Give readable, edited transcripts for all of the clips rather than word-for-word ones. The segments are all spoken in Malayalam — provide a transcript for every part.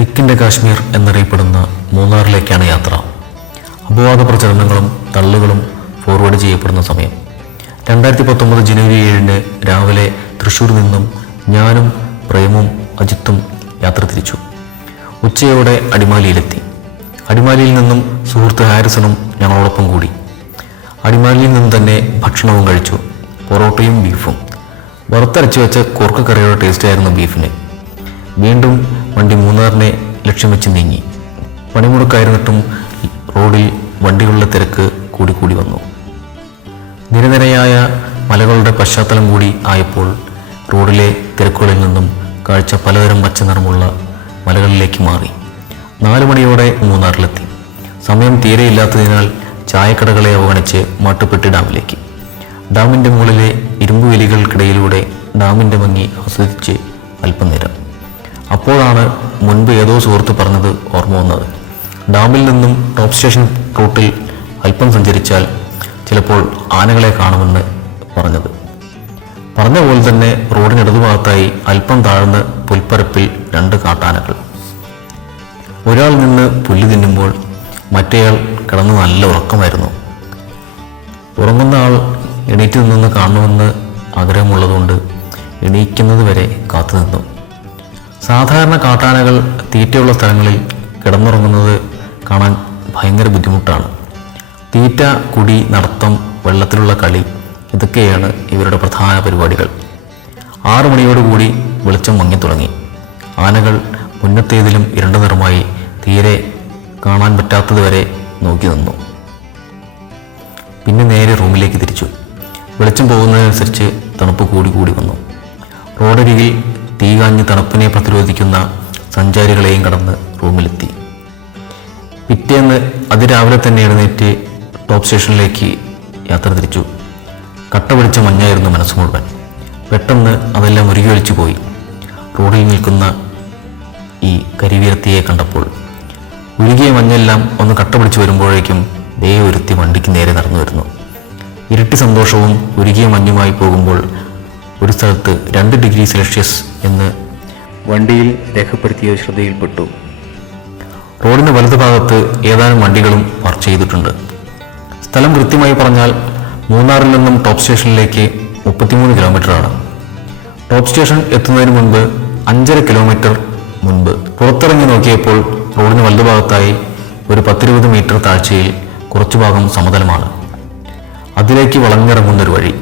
തെക്കിൻ്റെ കാശ്മീർ എന്നറിയപ്പെടുന്ന മൂന്നാറിലേക്കാണ് യാത്ര. അപവാദ പ്രചരണങ്ങളും തള്ളുകളും ഫോർവേഡ് ചെയ്യപ്പെടുന്ന സമയം 2019 ജനുവരി 7 രാവിലെ തൃശ്ശൂർ നിന്നും ഞാനും പ്രേമും അജിത്തും യാത്ര തിരിച്ചു. ഉച്ചയോടെ അടിമാലിയിലെത്തി. അടിമാലിയിൽ നിന്നും സുഹൃത്ത് ഹാരിസണും ഞങ്ങളോടൊപ്പം കൂടി. അടിമാലിയിൽ നിന്ന് തന്നെ ഭക്ഷണവും കഴിച്ചു. പൊറോട്ടയും ബീഫും. വറുത്തരച്ചു വെച്ച കൂർക്കക്കറിയുടെ ടേസ്റ്റായിരുന്നു ബീഫിന്. വീണ്ടും വണ്ടി മൂന്നാറിനെ ലക്ഷ്യം വെച്ച് നീങ്ങി. പണിമുടക്കായിരുന്നിട്ടും റോഡിൽ വണ്ടികളുടെ തിരക്ക് കൂടി വന്നു. നിരനിരയായ മലകളുടെ പശ്ചാത്തലം കൂടി ആയപ്പോൾ റോഡിലെ തിരക്കുകളിൽ നിന്നും കാഴ്ച പലതരം പച്ച നിറമുള്ള മലകളിലേക്ക് മാറി. 4 മണിയോടെ മൂന്നാറിലെത്തി. സമയം തീരെയില്ലാത്തതിനാൽ ചായക്കടകളെ അവഗണിച്ച് മാട്ടുപ്പെട്ടി ഡാമിലേക്ക്. ഡാമിൻ്റെ മുകളിലെ ഇരുമ്പ് വേലികൾക്കിടയിലൂടെ ഡാമിൻ്റെ ഭംഗി ആസ്വദിച്ച് അല്പനേരം. അപ്പോഴാണ് മുൻപ് ഏതോ സുഹൃത്ത് പറഞ്ഞത് ഓർമ്മ വന്നത്. ഡാമിൽ നിന്നും ടോപ്പ് സ്റ്റേഷൻ റൂട്ടിൽ അല്പം സഞ്ചരിച്ചാൽ ചിലപ്പോൾ ആനകളെ കാണുമെന്ന് പറഞ്ഞ പോലെ തന്നെ റോഡിന് ഇടതുഭാഗത്തായി അല്പം താഴ്ന്ന് പുൽപ്പരപ്പിൽ 2 കാട്ടാനകൾ. ഒരാൾ നിന്ന് പുല്ല് തിന്നുമ്പോൾ മറ്റേയാൾ കിടന്ന് നല്ല ഉറക്കമായിരുന്നു. ഉറങ്ങുന്ന ആൾ എണീറ്റ് നിന്ന് കാണണമെന്ന് ആഗ്രഹമുള്ളതുകൊണ്ട് എണീക്കുന്നത് വരെ കാത്തുനിന്നു. സാധാരണ കാട്ടാനകൾ തീറ്റയുള്ള സ്ഥലങ്ങളിൽ കിടന്നുറങ്ങുന്നത് കാണാൻ ഭയങ്കര ബുദ്ധിമുട്ടാണ്. തീറ്റ, കുടി, നടത്തം, വെള്ളത്തിലുള്ള കളി ഇതൊക്കെയാണ് ഇവരുടെ പ്രധാന പരിപാടികൾ. 6 മണിയോടുകൂടി വെളിച്ചം മങ്ങിത്തുടങ്ങി. ആനകൾ മുന്നത്തേതിലും ഇരുണ്ട നിറമായി തീരെ കാണാൻ പറ്റാത്തതുവരെ നോക്കി നിന്നു. പിന്നെ നേരെ റൂമിലേക്ക് തിരിച്ചു. വെളിച്ചം പോകുന്നതിനനുസരിച്ച് തണുപ്പ് കൂടി വന്നു. റോഡരികിൽ തീ കാഞ്ഞ് തണുപ്പിനെ പ്രതിരോധിക്കുന്ന സഞ്ചാരികളെയും കടന്ന് റൂമിലെത്തി. പിറ്റേന്ന് അതിരാവിലെ തന്നെ എഴുന്നേറ്റ് ടോപ്പ് സ്റ്റേഷനിലേക്ക് യാത്ര തിരിച്ചു. കട്ട പിടിച്ച മഞ്ഞായിരുന്നു മനസ്സ് മുഴുവൻ. പെട്ടെന്ന് അതെല്ലാം ഉരുകിയൊലിച്ചു പോയി. റോഡിൽ നിൽക്കുന്ന ഈ കരിവീരത്തിയെ കണ്ടപ്പോൾ ഉരുകിയ മഞ്ഞെല്ലാം ഒന്ന് കട്ട പിടിച്ചു വരുമ്പോഴേക്കും ദേ ഒരുത്തി വണ്ടിക്ക് നേരെ നടന്നു വരുന്നു. ഇരട്ടി സന്തോഷവും ഉരുകിയ മഞ്ഞുമായി പോകുമ്പോൾ ഒരു സ്ഥലത്ത് 2 ഡിഗ്രി സെൽഷ്യസ് എന്ന് വണ്ടിയിൽ രേഖപ്പെടുത്തിയ ശ്രദ്ധയിൽപ്പെട്ടു. റോഡിന് വലതുഭാഗത്ത് ഏതാനും വണ്ടികളും പാർക്ക് ചെയ്തിട്ടുണ്ട്. സ്ഥലം കൃത്യമായി പറഞ്ഞാൽ മൂന്നാറിൽ നിന്നും ടോപ്പ് സ്റ്റേഷനിലേക്ക് 33 കിലോമീറ്ററാണ്. ടോപ്പ് സ്റ്റേഷൻ എത്തുന്നതിന് മുൻപ് 5.5 കിലോമീറ്റർ മുൻപ് പുറത്തിറങ്ങി നോക്കിയപ്പോൾ റോഡിന് വലതുഭാഗത്തായി ഒരു 10-20 മീറ്റർ താഴ്ചയിൽ കുറച്ചു ഭാഗം സമതലമാണ്. അതിലേക്ക് വളഞ്ഞിറങ്ങുന്നൊരു വഴി.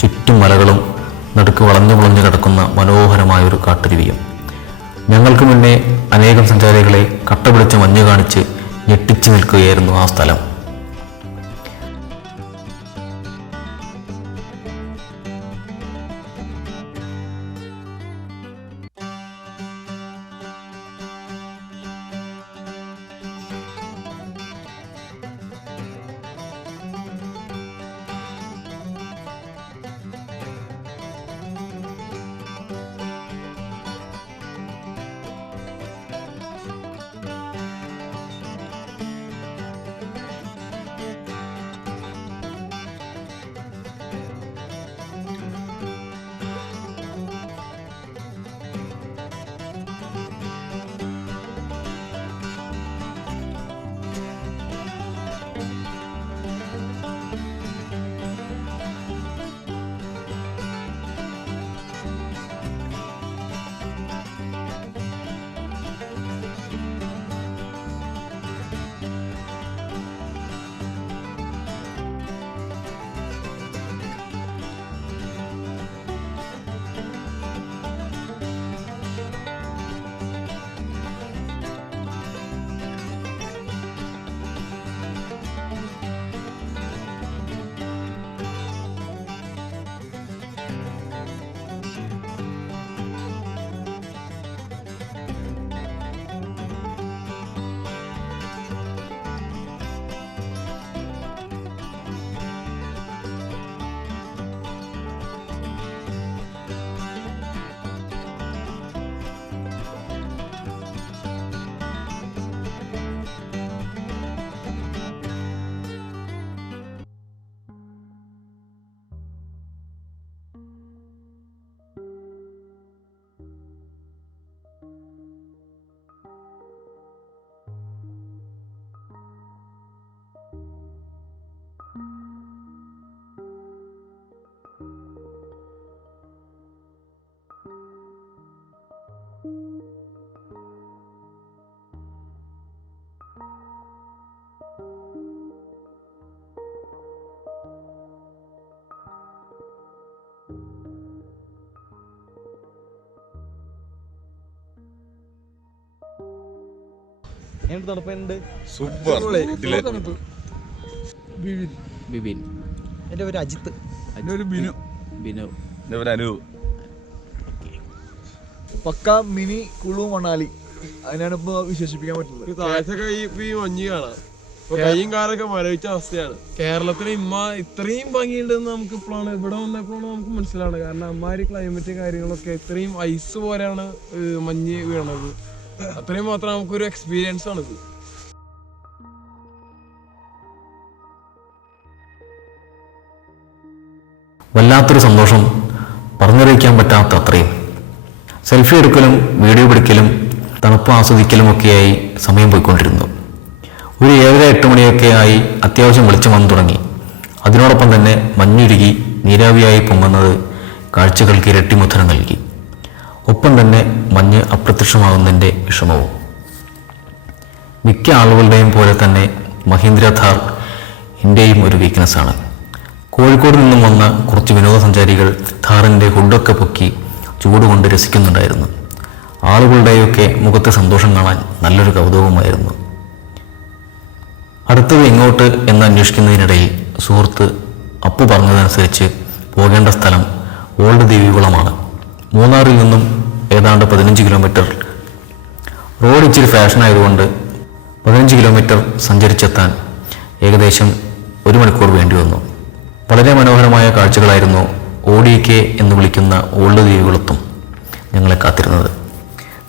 ചുറ്റും മലകളും നടുക്ക് വളഞ്ഞു കിടക്കുന്ന മനോഹരമായൊരു കാട്ടരുവിയും. ഞങ്ങൾക്ക് മുന്നേ അനേകം സഞ്ചാരികളെ കട്ടപിടിച്ച മഞ്ഞ് കാണിച്ച് ഞെട്ടിച്ചു നിൽക്കുകയായിരുന്നു ആ സ്ഥലം. തണുപ്പുണ്ട്. സൂപ്പർ. ബിബിൻ. എൻ്റെ പേര് അജിത്ത്. എൻ്റെ ഒരു ബിനു. എൻ്റെ ഒരു അനു. പക്ക മിനി കുളു മണാലി അതിനാണ് ഇപ്പൊ വിശേഷിപ്പിക്കാൻ പറ്റുന്നത്. താഴത്തൊക്കെ ഈ മഞ്ഞ് കാണാം. കൈയും കാലൊക്കെ മരവിച്ച അവസ്ഥയാണ്. കേരളത്തിന് ഇത്രയും ഭംഗിയുണ്ടെന്ന് നമുക്ക് ഇപ്പോഴാണ് ഇവിടെ വന്നപ്പോഴാണ് നമുക്ക് മനസ്സിലാണ്. കാരണം അമ്മാതിരി ക്ലൈമറ്റ് കാര്യങ്ങളൊക്കെ ഇത്രയും ഐസ് പോലെയാണ് മഞ്ഞ് വീണത്. അത്രയും മാത്രം നമുക്കൊരു എക്സ്പീരിയൻസ് ആണിത്. വല്ലാത്തൊരു സന്തോഷം, പറഞ്ഞറിയിക്കാൻ പറ്റാത്ത അത്രയും. സെൽഫി എടുക്കലും വീഡിയോ പിടിക്കലും തണുപ്പ് ആസ്വദിക്കലുമൊക്കെയായി സമയം പോയിക്കൊണ്ടിരുന്നു. ഒരു 7-8 മണിയൊക്കെ ആയി അത്യാവശ്യം വെളിച്ചം വന്നു തുടങ്ങി. അതിനോടൊപ്പം തന്നെ മഞ്ഞുരുകി നീരാവിയായി പൊങ്ങുന്നത് കാഴ്ചകൾക്ക് ഇരട്ടി മുദ്ര നൽകി. ഒപ്പം തന്നെ മഞ്ഞ് അപ്രത്യക്ഷമാകുന്നതിൻ്റെ വിഷമവും. മിക്ക ആളുകളുടെയും പോലെ തന്നെ മഹീന്ദ്ര ഥാർ എൻ്റെയും ഒരു വീക്ക്നെസ്സാണ്. കോഴിക്കോട് നിന്നും വന്ന കുറച്ച് വിനോദസഞ്ചാരികൾ ഥാറിൻ്റെ ഹുഡൊക്കെ പൊക്കി ചൂടുകൊണ്ട് രസിക്കുന്നുണ്ടായിരുന്നു. ആളുകളുടെയൊക്കെ മുഖത്തെ സന്തോഷം കാണാൻ നല്ലൊരു കൗതുകമായിരുന്നു. അടുത്തത് എങ്ങോട്ട് എന്ന് അന്വേഷിക്കുന്നതിനിടയിൽ സുഹൃത്ത് അപ്പു പറഞ്ഞതനുസരിച്ച് പോകേണ്ട സ്ഥലം ഓൾഡ് ദേവികുളമാണ്. മൂന്നാറിൽ നിന്നും ഏതാണ്ട് 15 കിലോമീറ്റർ. റോഡ് ഇച്ചിരി ഫാഷൻ ആയതുകൊണ്ട് 15 കിലോമീറ്റർ സഞ്ചരിച്ചെത്താൻ ഏകദേശം 1 മണിക്കൂർ വേണ്ടി വന്നു. വളരെ മനോഹരമായ കാഴ്ചകളായിരുന്നു ODK എന്ന് വിളിക്കുന്ന ഓൾഡ് ദേവികുളത്തും ഞങ്ങളെ കാത്തിരുന്നത്.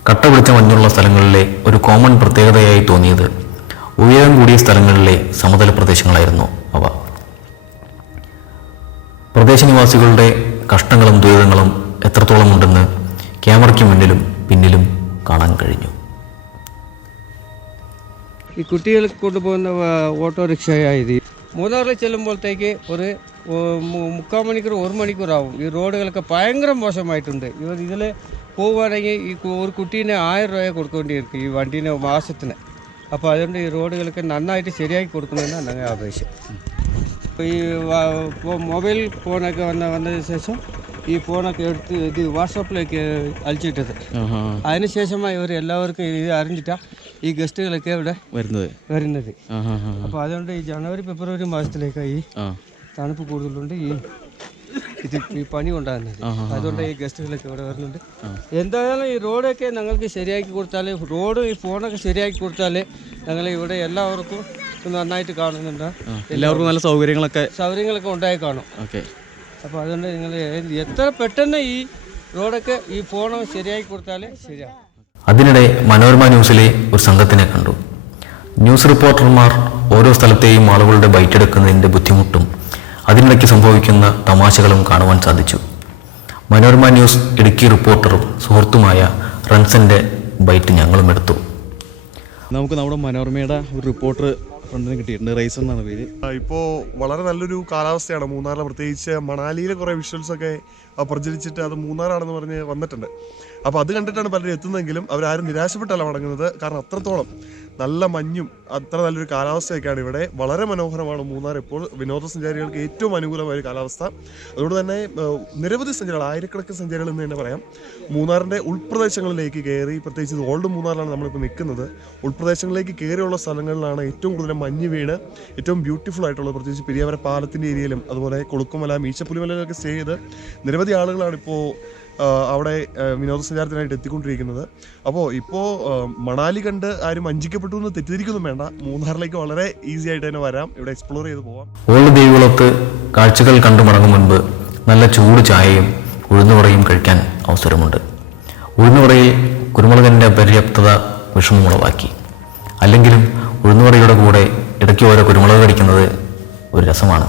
കട്ട പിടിച്ച മഞ്ഞുള്ള സ്ഥലങ്ങളിലെ ഒരു കോമൺ പ്രത്യേകതയായി തോന്നിയത് ഉയരം കൂടിയ സ്ഥലങ്ങളിലെ സമതല പ്രദേശങ്ങളായിരുന്നു അവ. പ്രദേശനിവാസികളുടെ കഷ്ടങ്ങളും ദുരിതങ്ങളും എത്രത്തോളം ഉണ്ടെന്ന് ക്യാമറയ്ക്ക് മുന്നിലും പിന്നിലും കാണാൻ കഴിഞ്ഞു. ഈ കുട്ടികളെ കൊണ്ടുപോകുന്ന ഓട്ടോറിക്ഷയായത് മൂന്നാറിൽ ചെല്ലുമ്പോഴത്തേക്ക് ഒരു 3/4 മണിക്കൂർ 1 മണിക്കൂറാവും. ഈ റോഡുകളൊക്കെ ഭയങ്കര മോശമായിട്ടുണ്ട്. ഇതിൽ പോവുകയാണെങ്കിൽ ഈ ഒരു കുട്ടീനെ 1000 രൂപ കൊടുക്കേണ്ടിയിരിക്കും ഈ വണ്ടീനെ മാസത്തിന്. അപ്പോൾ അതുകൊണ്ട് ഈ റോഡുകളൊക്കെ നന്നായിട്ട് ശരിയാക്കി കൊടുക്കണമെന്നാണ് ഞങ്ങൾ അപേക്ഷ. ഇപ്പോൾ ഈ മൊബൈൽ ഫോണൊക്കെ വന്നതിന് ശേഷം ഈ ഫോണൊക്കെ എടുത്ത് ഇത് വാട്സാപ്പിലേക്ക് അയച്ചിട്ടത്. അതിനുശേഷമായി ഇവർ എല്ലാവർക്കും ഇത് അറിഞ്ഞിട്ടാണ് ഈ ഗസ്റ്റുകളൊക്കെ ഇവിടെ വരുന്നത്. അപ്പോൾ അതുകൊണ്ട് ഈ ജനുവരി ഫെബ്രുവരി മാസത്തിലേക്കായി തണുപ്പ് കൂടുതലുണ്ട് ഈ പനി ഉണ്ടാകുന്നത്. അതുകൊണ്ട് ഈ ഗസ്റ്റുകളൊക്കെ ഇവിടെ വരുന്നുണ്ട്. എന്തായാലും ഈ റോഡൊക്കെ ഞങ്ങൾക്ക് ശരിയാക്കി കൊടുത്താൽ, ഈ ഫോണൊക്കെ ശരിയാക്കി കൊടുത്താൽ ഞങ്ങൾ ഇവിടെ എല്ലാവർക്കും നന്നായിട്ട് കാണുന്നുണ്ട്. എല്ലാവർക്കും നല്ല സൗകര്യങ്ങളൊക്കെ ഉണ്ടായി കാണും. അപ്പോൾ അതുകൊണ്ട് നിങ്ങൾ എത്ര പെട്ടെന്ന് ഈ റോഡൊക്കെ ഈ ഫോൺ ശരിയാക്കി കൊടുത്താൽ ശരിയാവും. അതിനിടെ മനോരമ ന്യൂസിലെ ഒരു സംഘത്തിനെ കണ്ടു. ന്യൂസ് റിപ്പോർട്ടർമാർ ഓരോ സ്ഥലത്തെയും ആളുകളുടെ ബൈറ്റെടുക്കുന്നതിൻ്റെ ബുദ്ധിമുട്ടും അതിനിടയ്ക്ക് സംഭവിക്കുന്ന തമാശകളും കാണുവാൻ സാധിച്ചു. മനോരമ ന്യൂസ് ഇടുക്കി റിപ്പോർട്ടറും സുഹൃത്തുമായ റൺസന്റെ ബൈറ്റ് ഞങ്ങളും എടുത്തു. നമുക്ക് നമ്മുടെ മനോരമയുടെ ഒരു റിപ്പോർട്ടർ കിട്ടിയിട്ടുണ്ട്. റൈസൺ എന്നാണ് പേര്. ഇപ്പോൾ വളരെ നല്ലൊരു കാലാവസ്ഥയാണ് മൂന്നാറിൽ. പ്രത്യേകിച്ച് മണാലിയിലെ കുറേ വിഷ്വൽസൊക്കെ പ്രചരിച്ചിട്ട് അത് മൂന്നാറാണെന്ന് പറഞ്ഞ് വന്നിട്ടുണ്ട്. അപ്പോൾ അത് കണ്ടിട്ടാണ് പലരും എത്തുന്നതെങ്കിലും അവരാരും നിരാശപ്പെട്ടല്ല മടങ്ങുന്നത്. കാരണം അത്രത്തോളം നല്ല മഞ്ഞും അത്ര നല്ലൊരു കാലാവസ്ഥയൊക്കെയാണ് ഇവിടെ. വളരെ മനോഹരമാണ് മൂന്നാർ. ഇപ്പോൾ വിനോദസഞ്ചാരികൾക്ക് ഏറ്റവും അനുകൂലമായ ഒരു കാലാവസ്ഥ. അതുകൊണ്ട് തന്നെ നിരവധി സഞ്ചാരികൾ, ആയിരക്കണക്കിന് സഞ്ചാരികൾ എന്ന് തന്നെ പറയാം, മൂന്നാറിൻ്റെ ഉൾപ്രദേശങ്ങളിലേക്ക് കയറി, പ്രത്യേകിച്ച് ഓൾഡ് മൂന്നാറിലാണ് നമ്മളിപ്പോൾ നിൽക്കുന്നത്. ഉൾപ്രദേശങ്ങളിലേക്ക് കയറിയുള്ള സ്ഥലങ്ങളിലാണ് ഏറ്റവും കൂടുതൽ മഞ്ഞ് വീണ് ഏറ്റവും ബ്യൂട്ടിഫുൾ ആയിട്ടുള്ളത്. പ്രത്യേകിച്ച് പെരിയാവര പാലത്തിൻ്റെ ഏരിയയിലും അതുപോലെ കൊളുക്കുമല, മീശപ്പുലിമലയിലൊക്കെ സ്റ്റേ ചെയ്ത് നിരവധി ആളുകളാണ് ഇപ്പോൾ അവിടെ വിനോദസഞ്ചാരത്തിനായിട്ട് എത്തിക്കൊണ്ടിരിക്കുന്നത്. അപ്പോൾ ഇപ്പോൾ മണാലി കണ്ട് ആരും വഞ്ചിക്കപ്പെട്ടു എന്ന് തെറ്റിദ്ധരിക്കൊന്നും വേണ്ട. മൂന്നാറിലേക്ക് വളരെ ഈസി ആയിട്ട് തന്നെ വരാം, ഇവിടെ എക്സ്പ്ലോർ ചെയ്ത് പോവാം. ഓൾഡ് ദേവികുളത്ത് കാഴ്ചകൾ കണ്ടു മടങ്ങും മുൻപ് നല്ല ചൂട് ചായയും ഉഴുന്നുവടയും കഴിക്കാൻ അവസരമുണ്ട്. ഉഴുന്നുവടയിൽ കുരുമുളകിൻ്റെ അപര്യാപ്തത വിഷമമുളവാക്കി. അല്ലെങ്കിലും ഉഴുന്നുവടയുടെ കൂടെ ഇടയ്ക്ക് ഓരോ കുരുമുളക് കടിക്കുന്നത് ഒരു രസമാണ്.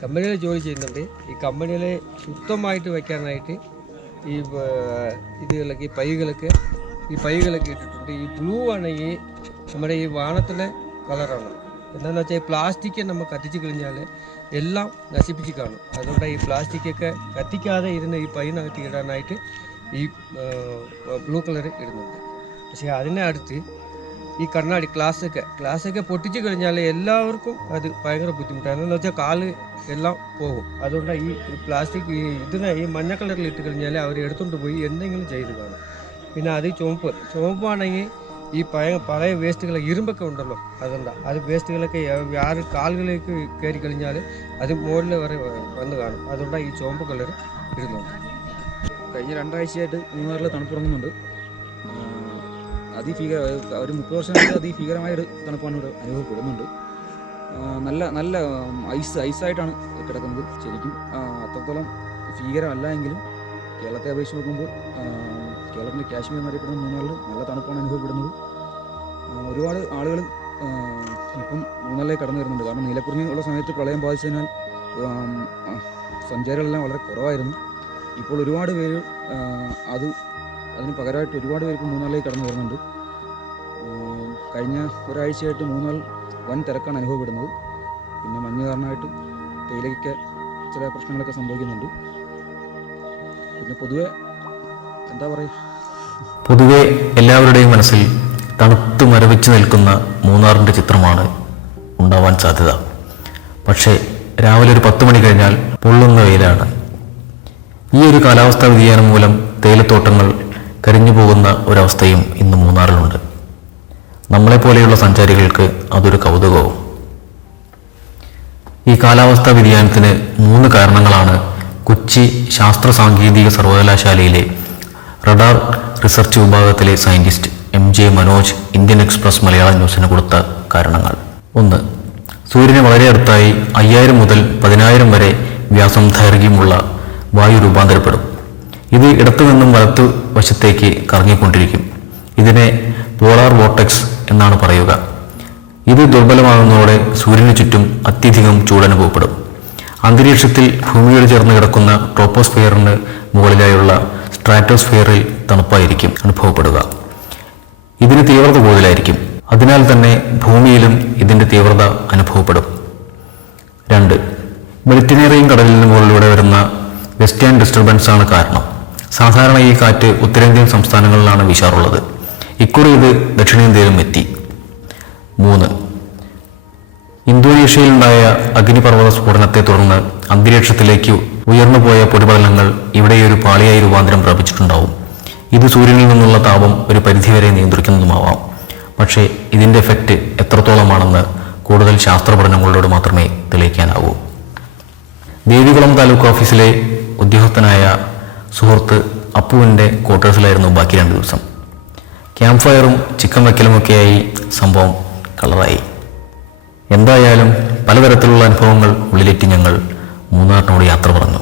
കമ്പനിയിൽ ജോലി ചെയ്യുന്നുണ്ട്. ഈ കമ്പനിയിൽ ശുദ്ധമായിട്ട് വയ്ക്കാനായിട്ട് ഈ പൈകളൊക്കെ ഇട്ടിട്ടുണ്ട്. ഈ ബ്ലൂ ആണെങ്കിൽ നമ്മുടെ ഈ വാണത്തിൻ്റെ കളറാണ്. എന്താണെന്ന് വെച്ചാൽ ഈ പ്ലാസ്റ്റിക് നമ്മൾ കത്തിച്ച് കഴിഞ്ഞാൽ എല്ലാം നശിപ്പിച്ച് കാണും. അതുകൊണ്ട് ഈ പ്ലാസ്റ്റിക്കൊക്കെ കത്തിക്കാതെ ഇരുന്ന് ഈ പൈനകത്ത് ഇടാനായിട്ട് ഈ ബ്ലൂ കളർ ഇടുന്നുണ്ട്. പക്ഷേ അതിനെ അടുത്ത് ഈ കണ്ണാടി ഗ്ലാസ്സൊക്കെ പൊട്ടിച്ച് കഴിഞ്ഞാൽ എല്ലാവർക്കും അത് ഭയങ്കര ബുദ്ധിമുട്ടാണ്. എന്ന് വെച്ചാൽ കാല് എല്ലാം പോകും. അതുകൊണ്ട് ഈ പ്ലാസ്റ്റിക് ഈ മഞ്ഞ കളറിൽ ഇട്ട് കഴിഞ്ഞാൽ അവർ എടുത്തുകൊണ്ട് പോയി എന്തെങ്കിലും ചെയ്ത് കാണും. പിന്നെ അത് ചുവപ്പാണെങ്കിൽ ഈ പഴയ വേസ്റ്റുകൾ ഇരുമ്പൊക്കെ ഉണ്ടല്ലോ, അതുകൊണ്ടാണ്. അത് വേസ്റ്റുകളൊക്കെ ആറ് കാലുകളിലേക്ക് കയറി കഴിഞ്ഞാൽ അത് മുകളിൽ വരെ വന്ന് കാണും. അതുകൊണ്ടാണ് ഈ ചുവപ്പ് കളർ ഇരുന്നത്. കഴിഞ്ഞ 2 ആഴ്ചയായിട്ട് മൂന്നാറിൽ തണുപ്പുറങ്ങുന്നുണ്ട്. അതിഭീകര ഒരു 30 വർഷമായിട്ട് അതിഭീകരമായൊരു തണുപ്പാണ് ഇവിടെ അനുഭവപ്പെടുന്നുണ്ട്. നല്ല ഐസായിട്ടാണ് കിടക്കുന്നത്. ശരിക്കും അത്രത്തോളം ഭീകരമല്ല എങ്കിലും കേരളത്തെ അപേക്ഷിച്ച് നോക്കുമ്പോൾ കേരളത്തിൻ്റെ കാശ്മീർ എന്നറിയപ്പെടുന്ന മൂന്നാറിൽ നല്ല തണുപ്പാണ് അനുഭവപ്പെടുന്നത്. ഒരുപാട് ആളുകൾ ഇപ്പം മൂന്നാറിലേക്ക് കടന്നു വരുന്നുണ്ട്. കാരണം നീലക്കുറിഞ്ഞി ഉള്ള സമയത്ത് പ്രളയം ബാധിച്ചതിനാൽ സഞ്ചാരികളെല്ലാം വളരെ കുറവായിരുന്നു. ഇപ്പോൾ ഒരുപാട് പേര് അതിന് പകരമായിട്ട് ഒരുപാട് പേര് ഇപ്പോൾ മൂന്നാറിലേക്ക് കടന്നു വരുന്നുണ്ട്. കഴിഞ്ഞ ഒരാഴ്ചയായിട്ട് മൂന്നാറിൽ വൻ തിരക്കാണ് അനുഭവപ്പെടുന്നത്. പിന്നെ മഞ്ഞ് കാരണമായിട്ട് തേയിലയ്ക്ക് ചില പ്രശ്നങ്ങളൊക്കെ സംഭവിക്കുന്നുണ്ട്. പിന്നെ പൊതുവെ എന്താ പറയുക, പൊതുവെ എല്ലാവരുടെയും മനസ്സിൽ തണുത്ത് മരവിച്ച് നിൽക്കുന്ന മൂന്നാറിൻ്റെ ചിത്രമാണ് ഉണ്ടാവാൻ സാധ്യത. പക്ഷേ രാവിലെ ഒരു 10 മണി കഴിഞ്ഞാൽ പൊള്ളുന്ന വെയിലാണ്. ഈ ഒരു കാലാവസ്ഥാ വ്യതിയാനം മൂലം തേയിലത്തോട്ടങ്ങൾ കരിഞ്ഞു പോകുന്ന ഒരവസ്ഥയും ഇന്ന് മൂന്നാറിലുണ്ട്. നമ്മളെപ്പോലെയുള്ള സഞ്ചാരികൾക്ക് അതൊരു കൗതുകവും. ഈ കാലാവസ്ഥാ വ്യതിയാനത്തിന് 3 കാരണങ്ങളാണ് കൊച്ചി ശാസ്ത്ര സാങ്കേതിക സർവകലാശാലയിലെ റഡാർ റിസർച്ച് വിഭാഗത്തിലെ scientist MJ Manoj Indian express Malayalam ന്യൂസിന് കൊടുത്ത കാരണങ്ങൾ. 1. സൂര്യന് വളരെ അടുത്തായി 5000 മുതൽ 10000 വരെ വ്യാസം ദൈർഘ്യമുള്ള വായു രൂപാന്തരപ്പെടും. ഇത് ഇടത്തു നിന്നും വലത്തു വശത്തേക്ക് കറങ്ങിക്കൊണ്ടിരിക്കും. ഇതിനെ പോളാർ വോർട്ടെക്സ് എന്നാണ് പറയുക. ഇത് ദുർബലമാകുന്നതോടെ സൂര്യന് ചുറ്റും അത്യധികം ചൂടനുഭവപ്പെടും. അന്തരീക്ഷത്തിൽ ഭൂമിയോട് ചേർന്ന് കിടക്കുന്ന ട്രോപ്പോസ്ഫിയറിന് മുകളിലായുള്ള സ്ട്രാറ്റോസ്ഫിയറിൽ തണുപ്പായിരിക്കും അനുഭവപ്പെടുക. ഇതിന് തീവ്രത കൂടുതലായിരിക്കും. അതിനാൽ തന്നെ ഭൂമിയിലും ഇതിൻ്റെ തീവ്രത അനുഭവപ്പെടും. 2. മെഡിറ്ററേനിയൻ കടലിന് മുകളിലൂടെ വരുന്ന വെസ്റ്റേൺ ഡിസ്റ്റർബൻസ് ആണ് കാരണം. സാധാരണ ഈ കാറ്റ് ഉത്തരേന്ത്യൻ സംസ്ഥാനങ്ങളിലാണ് വീശാറുള്ളത്. ഇക്കുറി ഇത് ദക്ഷിണേന്ത്യയിലും എത്തി. 3. ഇന്തോനേഷ്യയിലുണ്ടായ അഗ്നിപർവ്വത സ്ഫോടനത്തെ തുടർന്ന് അന്തരീക്ഷത്തിലേക്ക് ഉയർന്നുപോയ പൊടിപടലങ്ങൾ ഇവിടെയൊരു പാളിയായി രൂപാന്തരം പ്രാപിച്ചിട്ടുണ്ടാവും. ഇത് സൂര്യനിൽ നിന്നുള്ള താപം ഒരു പരിധിവരെ നിയന്ത്രിക്കുന്നതുമാവാം. പക്ഷേ ഇതിൻ്റെ എഫക്റ്റ് എത്രത്തോളമാണെന്ന് കൂടുതൽ ശാസ്ത്ര പഠനങ്ങളിലൂടെ മാത്രമേ തെളിയിക്കാനാവൂ. ദേവികുളം താലൂക്ക് ഓഫീസിലെ ഉദ്യോഗസ്ഥനായ സുഹൃത്ത് അപ്പുവിൻ്റെ ക്വാർട്ടേഴ്സിലായിരുന്നു ബാക്കി 2 ദിവസം. ക്യാമ്പ് ഫയറും ചിക്കൻ വയ്ക്കലുമൊക്കെയായി സംഭവം കളറായി. എന്തായാലും പലതരത്തിലുള്ള അനുഭവങ്ങൾ ഉള്ളിലേറ്റി ഞങ്ങൾ മൂന്നാറിനോട് യാത്ര പറഞ്ഞു.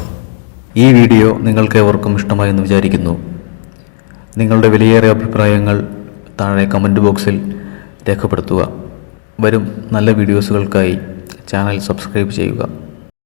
ഈ വീഡിയോ നിങ്ങൾക്ക് ഏവർക്കും ഇഷ്ടമായെന്ന് വിചാരിക്കുന്നു. നിങ്ങളുടെ വിലയേറിയ അഭിപ്രായങ്ങൾ താഴെ കമൻറ്റ് ബോക്സിൽ രേഖപ്പെടുത്തുക. വരും നല്ല വീഡിയോസുകൾക്കായി ചാനൽ സബ്സ്ക്രൈബ് ചെയ്യുക.